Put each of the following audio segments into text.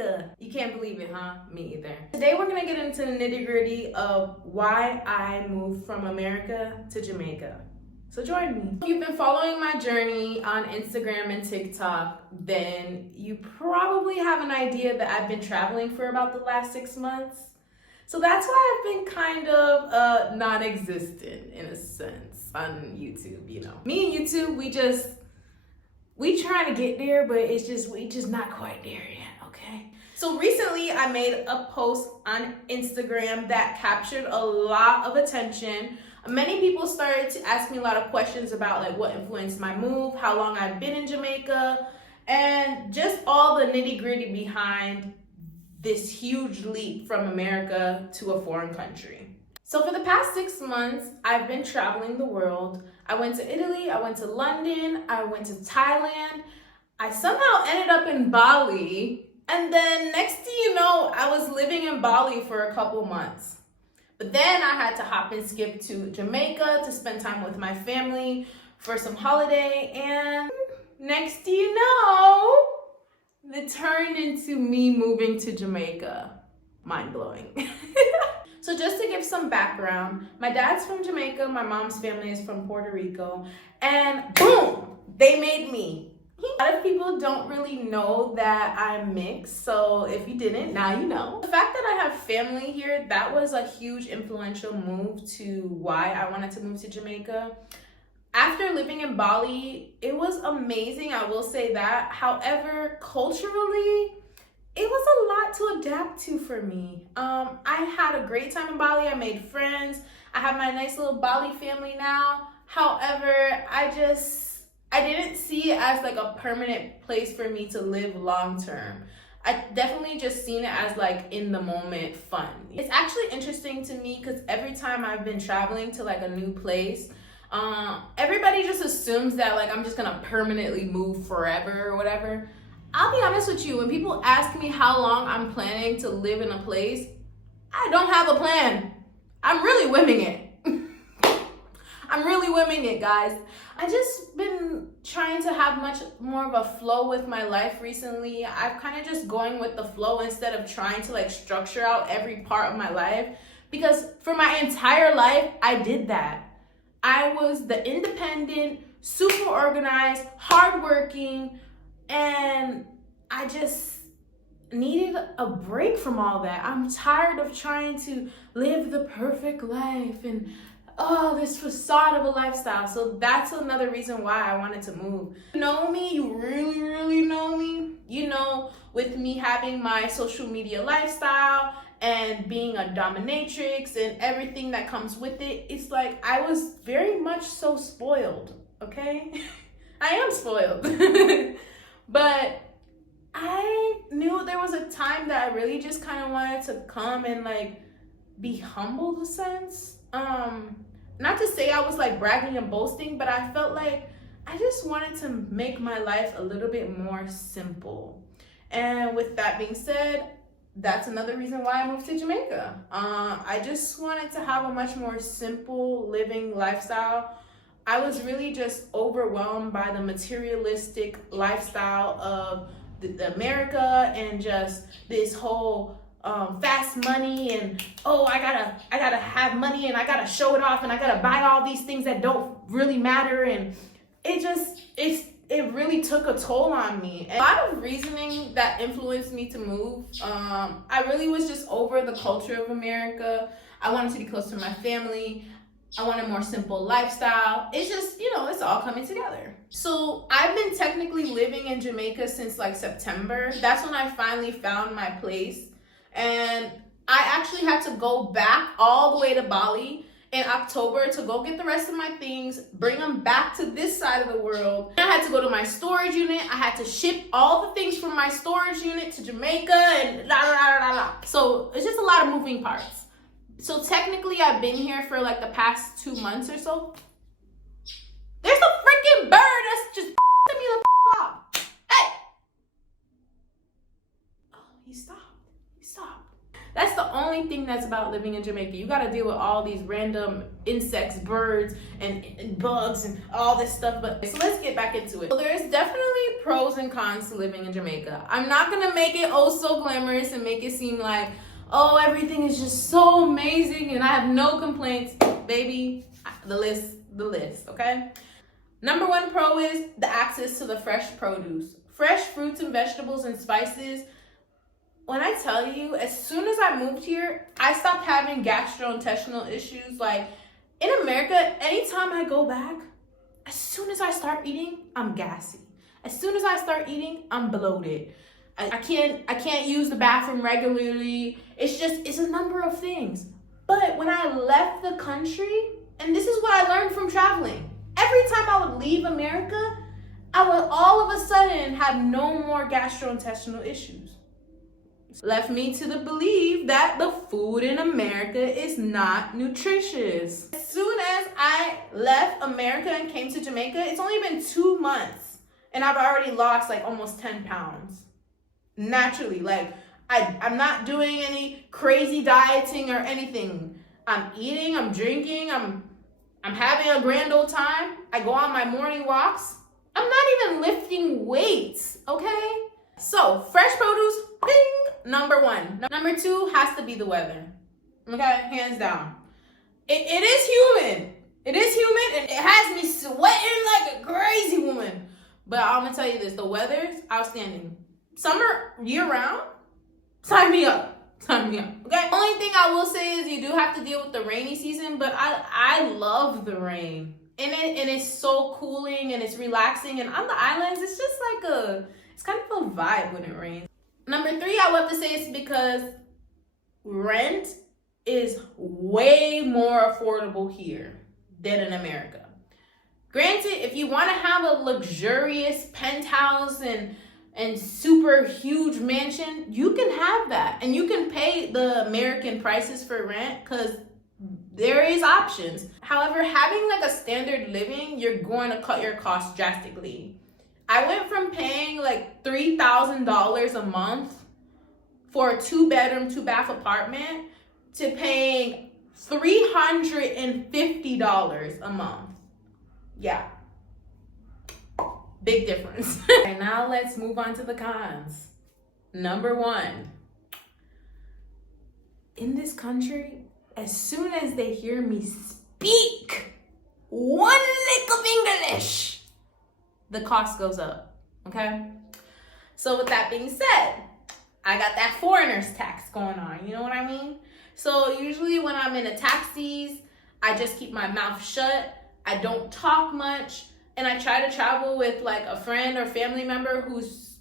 Jamaica. You can't believe it, huh? Me either. Today we're gonna get into the nitty-gritty of why I moved from America to Jamaica. So join me. If you've been following my journey on Instagram and TikTok, then you probably have an idea that I've been traveling for about the last 6 months. So that's why I've been kind of non-existent in a sense on YouTube, you know. Me and YouTube, we trying to get there, but we just not quite there yet, okay? So recently I made a post on Instagram that captured a lot of attention. Many people started to ask me a lot of questions about like what influenced my move, how long I've been in Jamaica, and just all the nitty-gritty behind this huge leap from America to a foreign country. So for the past 6 months, I've been traveling the world. I went to Italy, I went to London, I went to Thailand. I somehow ended up in Bali, and then next thing you know, I was living in Bali for a couple months. But then I had to hop and skip to Jamaica to spend time with my family for some holiday, and next thing you know, it turned into me moving to Jamaica. Mind-blowing. So just to give some background, my dad's from Jamaica, my mom's family is from Puerto Rico, and boom, they made me. A lot of people don't really know that I'm mixed, so if you didn't, now you know. The fact that I have family here, that was a huge influential move to why I wanted to move to Jamaica. After living in Bali, it was amazing, I will say that. However, culturally, it was a lot to adapt to for me. I had a great time in Bali. I made friends. I have my nice little Bali family now. However, I didn't see it as like a permanent place for me to live long term. I definitely just seen it as like in the moment fun. It's actually interesting to me because every time I've been traveling to like a new place, everybody just assumes that like I'm just gonna permanently move forever or whatever. I'll be honest with you, when people ask me how long I'm planning to live in a place, I don't have a plan. I'm really whimming it. I'm really whimming it, guys. I just been trying to have much more of a flow with my life recently. I've kind of just going with the flow instead of trying to like structure out every part of my life, because for my entire life, I did that. I was the independent, super organized, hardworking, and I just needed a break from all that. I'm tired of trying to live the perfect life and this facade of a lifestyle. So that's another reason why I wanted to move. You know me, you really know me. You know, with me having my social media lifestyle and being a dominatrix and everything that comes with it, it's like I was very much so spoiled, okay? I am spoiled. But I knew there was a time that I really just kind of wanted to come and like be humble in a sense. Not to say I was like bragging and boasting, but I felt like I just wanted to make my life a little bit more simple. And with that being said, that's another reason why I moved to Jamaica. I just wanted to have a much more simple living lifestyle. I was really just overwhelmed by the materialistic lifestyle of the America and just this whole fast money and I gotta have money and I gotta show it off and I gotta buy all these things that don't really matter, and it really took a toll on me. And a lot of reasoning that influenced me to move. I really was just over the culture of America. I wanted to be close to my family. I want a more simple lifestyle. It's just, you know, it's all coming together. So I've been technically living in Jamaica since like September. That's when I finally found my place. And I actually had to go back all the way to Bali in October to go get the rest of my things, bring them back to this side of the world. I had to go to my storage unit. I had to ship all the things from my storage unit to Jamaica and la la la la la. So it's just a lot of moving parts. So technically I've been here for like the past 2 months or so. There's a freaking bird that's just me the off. Hey! Oh, he stopped. That's the only thing that's about living in Jamaica. You gotta deal with all these random insects, birds, and bugs, and all this stuff. But so let's get back into it. So there's definitely pros and cons to living in Jamaica. I'm not gonna make it oh so glamorous and make it seem like, oh, everything is just so amazing and I have no complaints. Baby, the list, okay? Number one pro is the access to the fresh produce. Fresh fruits and vegetables and spices. When I tell you, as soon as I moved here, I stopped having gastrointestinal issues. Like, in America, anytime I go back, as soon as I start eating, I'm gassy. As soon as I start eating, I'm bloated. I can't use the bathroom regularly. It's a number of things. But when I left the country, and this is what I learned from traveling, every time I would leave America, I would all of a sudden have no more gastrointestinal issues. Left me to the belief that the food in America is not nutritious. As soon as I left America and came to Jamaica, it's only been 2 months and I've already lost like almost 10 pounds. Naturally, like I'm not doing any crazy dieting or anything. I'm eating, I'm drinking, I'm having a grand old time. I go on my morning walks. I'm not even lifting weights, okay? So, fresh produce, ping, number one. Number two has to be the weather, okay? Hands down. It is humid. It is humid, and it has me sweating like a crazy woman. But I'm gonna tell you this, the weather's outstanding. Summer, year-round, sign me up. Sign me up, okay? Only thing I will say is you do have to deal with the rainy season, but I love the rain. And it's so cooling and it's relaxing. And on the islands, it's just like it's kind of a vibe when it rains. Number three, I would have to say is because rent is way more affordable here than in America. Granted, if you want to have a luxurious penthouse and super huge mansion, you can have that. And you can pay the American prices for rent because there is options. However, having like a standard living, you're going to cut your costs drastically. I went from paying like $3,000 a month for a 2-bedroom, 2-bath apartment to paying $350 a month. Yeah. Big difference. And now let's move on to the cons. Number one, in this country, as soon as they hear me speak one lick of English, the cost goes up, okay? So with that being said, I got that foreigner's tax going on, you know what I mean? So usually when I'm in the taxis, I just keep my mouth shut. I don't talk much. And I try to travel with like a friend or family member who's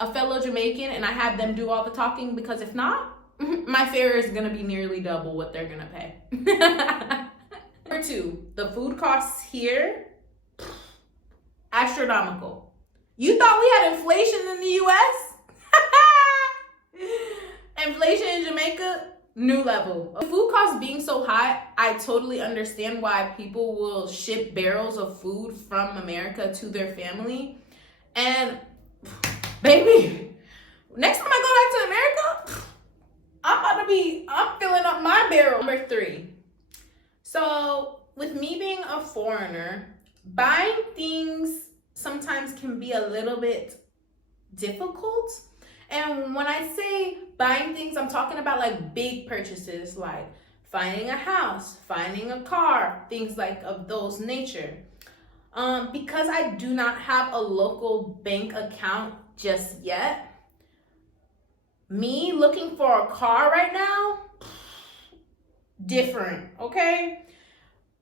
a fellow Jamaican, and I have them do all the talking, because if not, my fare is gonna be nearly double what they're gonna pay. Number two, the food costs here, astronomical. You thought we had inflation in the US? Inflation in Jamaica, new level. The food costs being so high, I totally understand why people will ship barrels of food from America to their family. And baby, next time I go back to America, I'm filling up my barrel. Number three. So with me being a foreigner, buying things sometimes can be a little bit difficult. And when I say buying things, I'm talking about like big purchases, like finding a house, finding a car, things like of those nature. Because I do not have a local bank account just yet, me looking for a car right now, different, okay?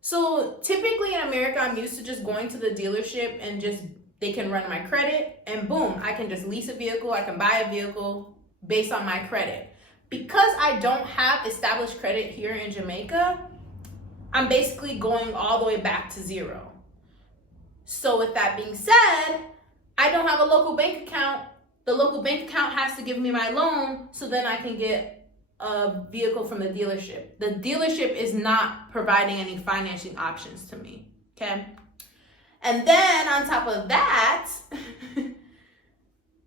So typically in America, I'm used to just going to the dealership and just they can run my credit and boom, I can just lease a vehicle, I can buy a vehicle based on my credit. Because I don't have established credit here in Jamaica, I'm basically going all the way back to zero. So with that being said, I don't have a local bank account. The local bank account has to give me my loan so then I can get a vehicle from the dealership. The dealership is not providing any financing options to me, okay? And then on top of that,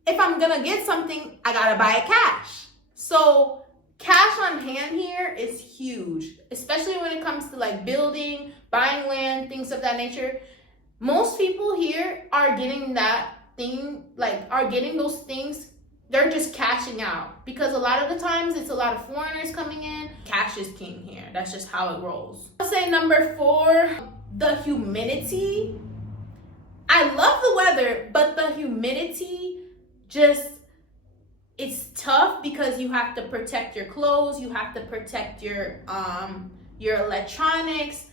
if I'm gonna get something, I gotta buy it cash. So cash on hand here is huge, especially when it comes to like building, buying land, things of that nature. Most people here are getting that are getting those things, they're just cashing out, because a lot of the times it's a lot of foreigners coming in. Cash is king here. That's just how it rolls. I'll say number 4, the humidity. I love the weather, but the humidity it's tough, because you have to protect your clothes, you have to protect your electronics.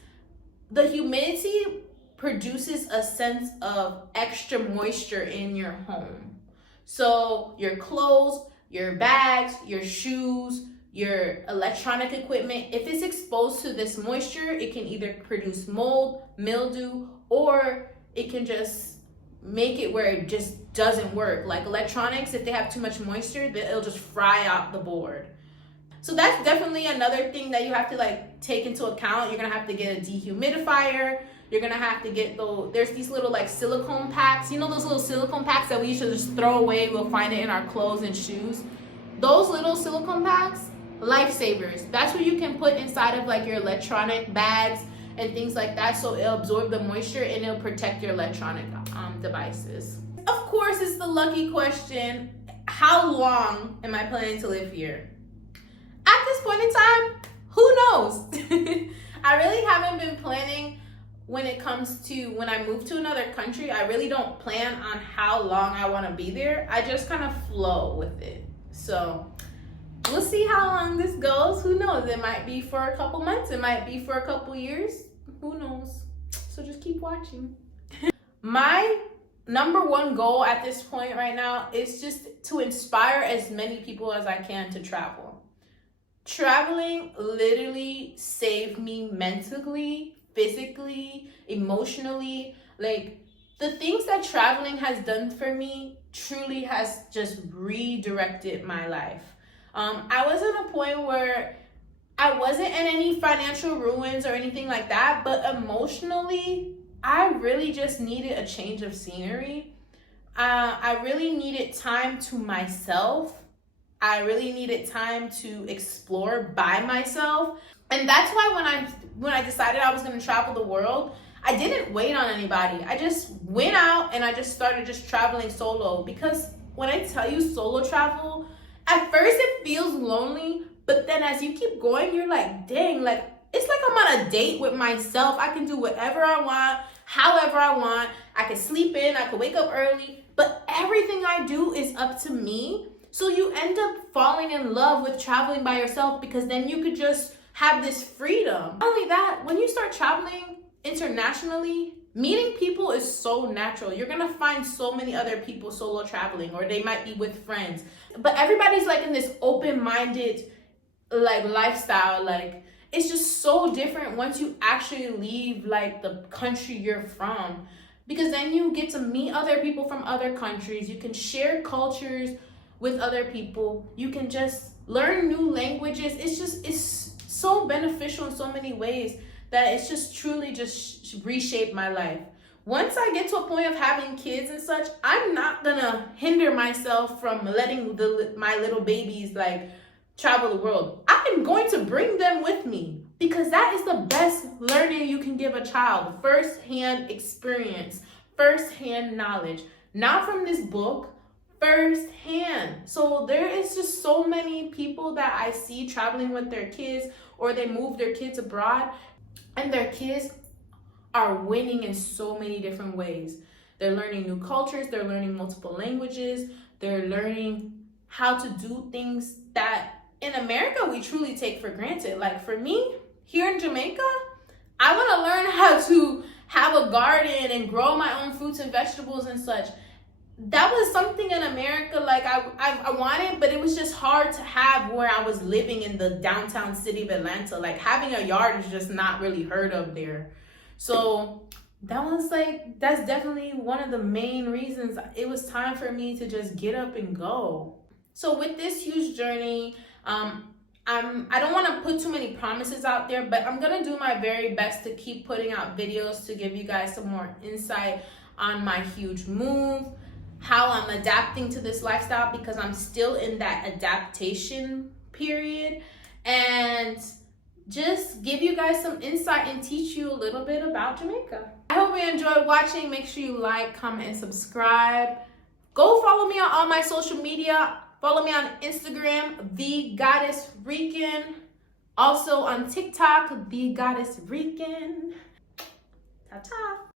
The humidity produces a sense of extra moisture in your home. So your clothes, your bags, your shoes, your electronic equipment, if it's exposed to this moisture, it can either produce mold, mildew, or it can just make it where it just doesn't work. Like electronics, if they have too much moisture, it'll just fry out the board. So that's definitely another thing that you have to take into account. You're gonna have to get a dehumidifier. You're gonna have to get there's these little silicone packs. You know those little silicone packs that we used to just throw away? We'll find it in our clothes and shoes. Those little silicone packs, lifesavers. That's what you can put inside of your electronic bags and things like that, so it'll absorb the moisture and it'll protect your electronic devices. Of course, it's the lucky question: how long am I planning to live here? At this point in time, who knows? I really haven't been planning. When it comes to when I move to another country, I really don't plan on how long I want to be there. I just kind of flow with it. So we'll see how long this goes. Who knows? It might be for a couple months. It might be for a couple years. Who knows? So just keep watching. My number 1 goal at this point right now is just to inspire as many people as I can to travel. Traveling literally saved me mentally, physically, emotionally. The things that traveling has done for me truly has just redirected my life. I was at a point where I wasn't in any financial ruins or anything like that, but emotionally, I really just needed a change of scenery. I really needed time to myself. I really needed time to explore by myself. And that's why when I decided I was going to travel the world, I didn't wait on anybody. I just went out and I just started just traveling solo. Because when I tell you solo travel, at first it feels lonely, but then as you keep going, you're like, dang, it's like I'm on a date with myself. I can do whatever I want, however I want. I can sleep in, I can wake up early, but everything I do is up to me. So you end up falling in love with traveling by yourself, because then you could just have this freedom. Not only that, when you start traveling internationally, meeting people is so natural. You're gonna find so many other people solo traveling, or they might be with friends. But everybody's in this open-minded lifestyle. It's just so different once you actually leave the country you're from, because then you get to meet other people from other countries. You can share cultures with other people. You can just learn new languages. It's so beneficial in so many ways that it's just truly just reshaped my life. Once I get to a point of having kids and such, I'm not gonna hinder myself from letting my little babies travel the world. I am going to bring them with me, because that is the best learning you can give a child. First-hand experience, first-hand knowledge, not from this book, firsthand. So there is just so many people that I see traveling with their kids, or they move their kids abroad, and their kids are winning in so many different ways. They're learning new cultures, they're learning multiple languages, they're learning how to do things that in America we truly take for granted. For me, here in Jamaica, I want to learn how to have a garden and grow my own fruits and vegetables and such. That was something in America I wanted, but it was just hard to have where I was living in the downtown city of Atlanta. Having a yard is just not really heard of there. So that was that's definitely one of the main reasons it was time for me to just get up and go. So with this huge journey, I don't want to put too many promises out there, but I'm gonna do my very best to keep putting out videos to give you guys some more insight on my huge move, how I'm adapting to this lifestyle, because I'm still in that adaptation period, and just give you guys some insight and teach you a little bit about Jamaica. I hope you enjoyed watching. Make sure you like, comment, and subscribe. Go follow me on all my social media. Follow me on Instagram, The Goddess Rican. Also on TikTok, The Goddess Rican. Ta-ta.